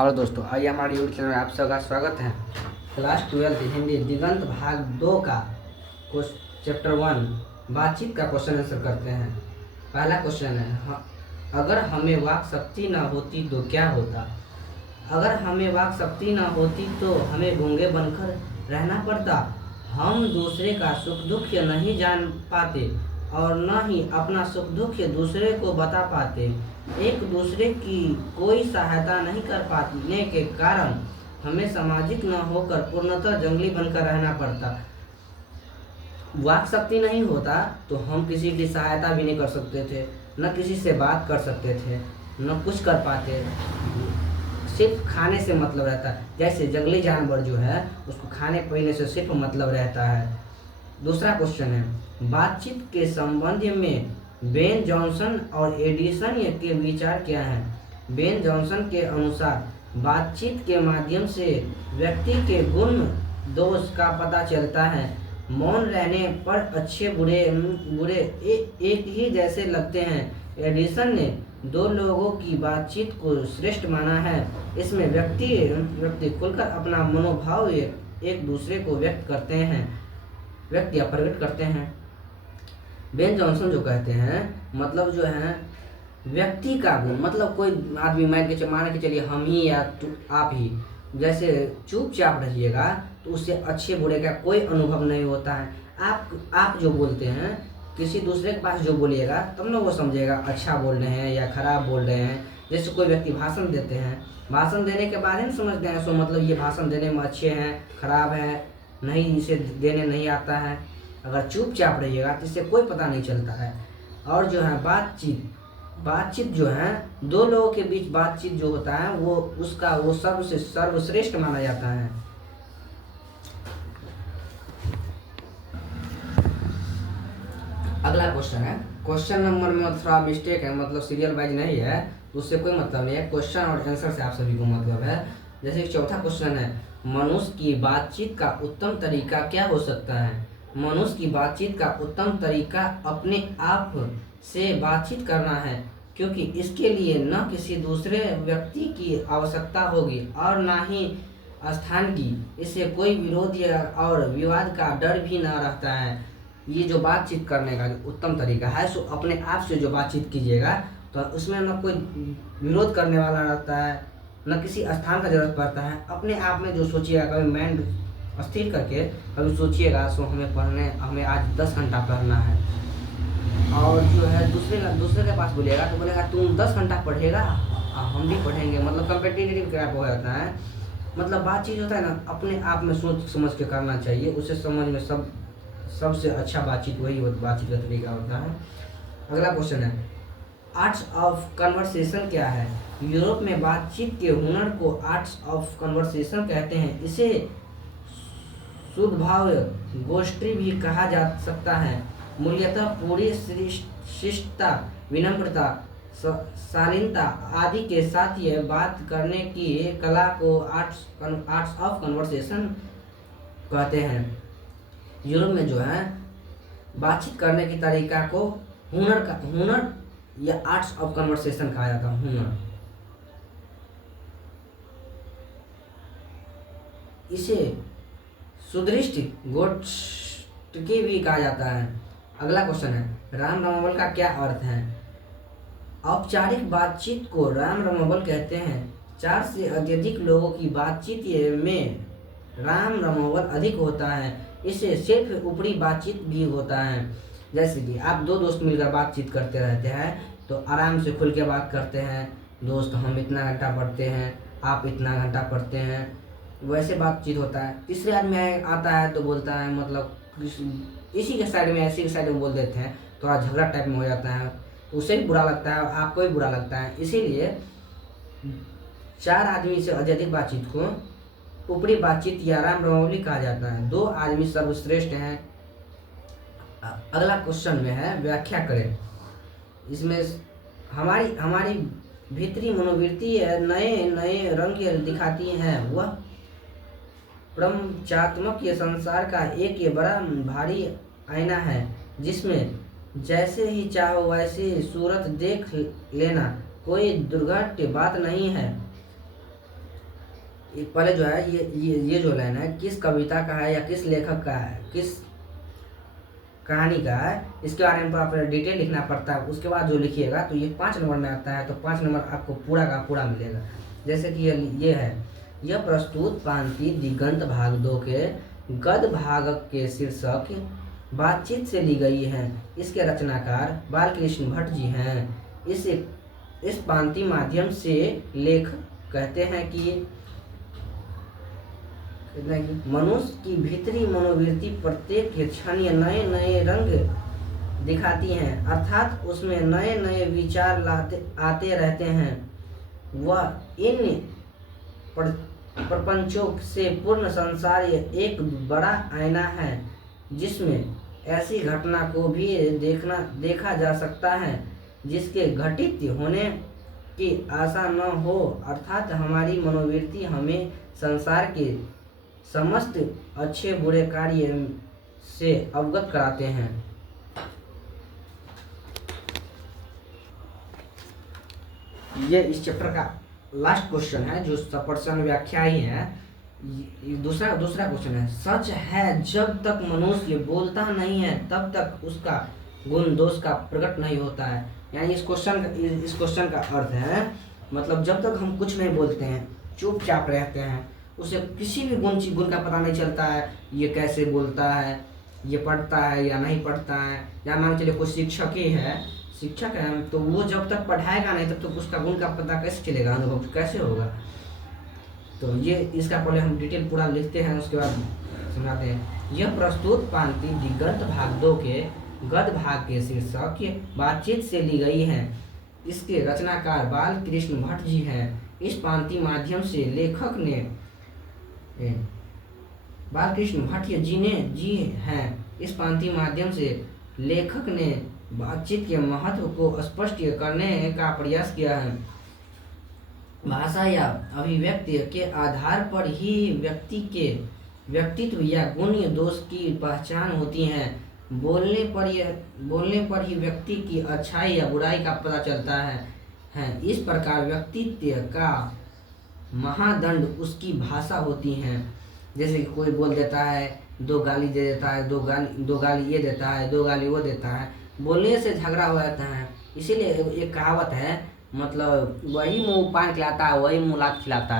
Hello दोस्तों, आइए हमारे यूट्यूब चैनल में आप सबका स्वागत है। क्लास 12 हिंदी दिगंत भाग 2 का चैप्टर 1 बातचीत का क्वेश्चन आंसर करते हैं। पहला क्वेश्चन है, अगर हमें वाक शक्ति न होती तो क्या होता। अगर हमें वाक शक्ति न होती तो हमें गूंगे बनकर रहना पड़ता। हम दूसरे का सुख दुख नहीं जान पाते और न ही अपना सुख दुख दूसरे को बता पाते। एक दूसरे की कोई सहायता नहीं कर पाने के कारण हमें सामाजिक न होकर पूर्णतः जंगली बनकर रहना पड़ता। वाक शक्ति नहीं होता तो हम किसी की सहायता भी नहीं कर सकते थे, न किसी से बात कर सकते थे, न कुछ कर पाते। सिर्फ खाने से मतलब रहता है। जैसे जंगली जानवर जो है उसको खाने पीने से सिर्फ मतलब रहता है। दूसरा क्वेश्चन है, बातचीत के संबंध में बेन जॉनसन और एडिसन के विचार क्या हैं। बेन जॉनसन के अनुसार बातचीत के माध्यम से व्यक्ति के गुण दोष का पता चलता है। मौन रहने पर अच्छे बुरे बुरे एक ही जैसे लगते हैं। एडिसन ने दो लोगों की बातचीत को श्रेष्ठ माना है। इसमें व्यक्ति खुलकर अपना मनोभाव एक दूसरे को व्यक्त करते हैं। बेन जॉनसन जो कहते हैं मतलब जो है व्यक्ति का गुण, मतलब कोई आदमी मान के चलिए हम ही या आप ही जैसे चुपचाप रहिएगा तो उससे अच्छे बुरे का कोई अनुभव नहीं होता है। आप जो बोलते हैं किसी दूसरे के पास जो बोलिएगा तब ना वो समझेगा अच्छा बोल रहे हैं या खराब बोल रहे हैं। जैसे कोई व्यक्ति भाषण देते हैं, भाषण देने के बाद ही समझते हैं सो मतलब ये भाषण देने में अच्छे हैं खराब है, नहीं इसे देने नहीं आता है। अगर चुपचाप रहिएगा तो इससे कोई पता नहीं चलता है। और जो है बातचीत जो है दो लोगों के बीच बातचीत जो होता है वो सर्वश्रेष्ठ माना जाता है। अगला क्वेश्चन है, क्वेश्चन नंबर में थोड़ा मिस्टेक है, मतलब सीरियल वाइज नहीं है तो उससे कोई मतलब नहीं है। क्वेश्चन और आंसर से आप सभी को मतलब है। जैसे चौथा क्वेश्चन है, मनुष्य की बातचीत का उत्तम तरीका क्या हो सकता है। मनुष्य की बातचीत का उत्तम तरीका अपने आप से बातचीत करना है, क्योंकि इसके लिए न किसी दूसरे व्यक्ति की आवश्यकता होगी और न ही स्थान की। इससे कोई विरोध और विवाद का डर भी न रहता है। ये जो बातचीत करने का जो उत्तम तरीका है सो अपने आप से जो बातचीत कीजिएगा तो उसमें न कोई विरोध करने वाला रहता है, न किसी स्थान का जरूरत पड़ता है। अपने आप में जो सोचिएगा, कभी माइंड स्थिर करके कभी सोचिएगा सो हमें आज 10 घंटा पढ़ना है, और जो है दूसरे के पास बोलिएगा तो बोलेगा तुम 10 घंटा पढ़ेगा हम भी पढ़ेंगे, मतलब कम्पिटिटिव टाइप हो जाता है। मतलब बातचीत होता है ना अपने आप में सोच समझ के करना चाहिए, उससे समझ में सबसे अच्छा बातचीत बातचीत का तरीका होता है। अगला क्वेश्चन है, आर्ट्स ऑफ कन्वर्सेशन क्या है। यूरोप में बातचीत के हुनर को आर्ट्स ऑफ कन्वर्सेशन कहते हैं। इसे शुद्ध भाव गोष्ठी भी कहा जा सकता है। मूल्यतः पूरी शिष्टता, विनम्रता, शालीनता आदि के साथ यह बात करने की कला को आर्ट्स ऑफ कन्वर्सेशन कहते हैं। यूरोप में जो है बातचीत करने की तरीका को हुनर या आर्ट्स ऑफ कन्वर्सेशन कहा जाता है। हुनर, इसे सुदृष्ट गोष्ठी भी कहा जाता है। अगला क्वेश्चन है, राम रमोबल का क्या अर्थ है। औपचारिक बातचीत को राम रमोबल कहते हैं। 4 से अत्यधिक लोगों की बातचीत में राम रमोबल अधिक होता है। इसे सिर्फ ऊपरी बातचीत भी होता है। जैसे कि आप दो दोस्त मिलकर बातचीत करते रहते हैं तो आराम से खुल के बात करते हैं, दोस्त हम इतना घंटा पढ़ते हैं, आप इतना घंटा पढ़ते हैं, वैसे बातचीत होता है। तीसरे आदमी आता है तो बोलता है मतलब इसी के साइड में ऐसी के साइड में बोल देते हैं, थोड़ा झगड़ा टाइप में हो जाता है, उसे भी बुरा लगता है और आपको भी बुरा लगता है। इसीलिए 4 आदमी से अधिक बातचीत को ऊपरी बातचीत या राम रमोबली कहा जाता है। 2 आदमी सर्वश्रेष्ठ हैं। अगला क्वेश्चन में है, व्याख्या करें। इसमें हमारी भीतरी मनोवृत्ति नए रंग दिखाती है। वह प्रपंचात्मक ये संसार का एक ये बड़ा भारी आईना है, जिसमें जैसे ही चाहो वैसी सूरत देख लेना कोई दुर्घट बात नहीं है। पहले जो है ये जो लाइन है किस कविता का है या किस लेखक का है, किस कहानी का है, इसके बारे में आप डिटेल लिखना पड़ता है। उसके बाद जो लिखिएगा तो ये 5 नंबर में आता है, तो 5 नंबर आपको पूरा का पूरा मिलेगा। जैसे कि ये है, यह प्रस्तुत पांति दिगंत भाग 2 के गद्य भाग के शीर्षक बातचीत से ली गई है। इसके रचनाकार बालकृष्ण भट्ट जी हैं। इस पांति माध्यम से लेख कहते हैं कि मनुष्य की भीतरी मनोवृत्ति प्रत्येक क्षण नए नए रंग दिखाती हैं, अर्थात उसमें नए नए विचार आते रहते हैं। वह इन प्रपंचों से पूर्ण संसार एक बड़ा आईना है, जिसमें ऐसी घटना को भी देखा जा सकता है जिसके घटित होने की आशा न हो, अर्थात हमारी मनोवृत्ति हमें संसार के समस्त अच्छे बुरे कार्य से अवगत कराते हैं। ये इस चैप्टर का लास्ट क्वेश्चन है, जो सपर्शन व्याख्या ही है। दूसरा क्वेश्चन है, सच है जब तक मनुष्य बोलता नहीं है तब तक उसका गुण दोष का प्रकट नहीं होता है। यानी इस क्वेश्चन का अर्थ है, मतलब जब तक हम कुछ नहीं बोलते हैं, चुपचाप रहते हैं, उसे किसी भी गुण का पता नहीं चलता है। ये कैसे बोलता है, ये पढ़ता है या नहीं पढ़ता है। या मान चलिए कोई शिक्षक है, तो वो जब तक पढ़ाएगा नहीं तब तक उसका गुण का पता कैसे चलेगा, अनुभव कैसे होगा। तो ये इसका पहले हम डिटेल पूरा लिखते हैं, उसके बाद समझाते हैं। यह प्रस्तुत पांति दिगंत भाग 2 के गद्य भाग के शीर्षक बातचीत से ली गई है। इसके रचनाकार बालकृष्ण भट्ट जी हैं। इस पांति माध्यम से लेखक ने बालकृष्ण भट्ट जी हैं। इस पांति माध्यम से लेखक ने बातचीत के महत्व को स्पष्ट करने का प्रयास किया है। भाषा या अभिव्यक्ति के आधार पर ही व्यक्ति के व्यक्तित्व या गुण दोष की पहचान होती है। बोलने पर ही व्यक्ति की अच्छाई या बुराई का पता चलता है। इस प्रकार व्यक्तित्व का महादंड उसकी भाषा होती है। जैसे कि कोई बोल देता है, 2 गाली दे देता है, 2 गाली ये देता है, 2 गाली वो देता है, बोलने से झगड़ा हो जाता है। इसीलिए एक कहावत है, मतलब वही मुँह पान खिलाता है वही मुँह लात खिलाता है।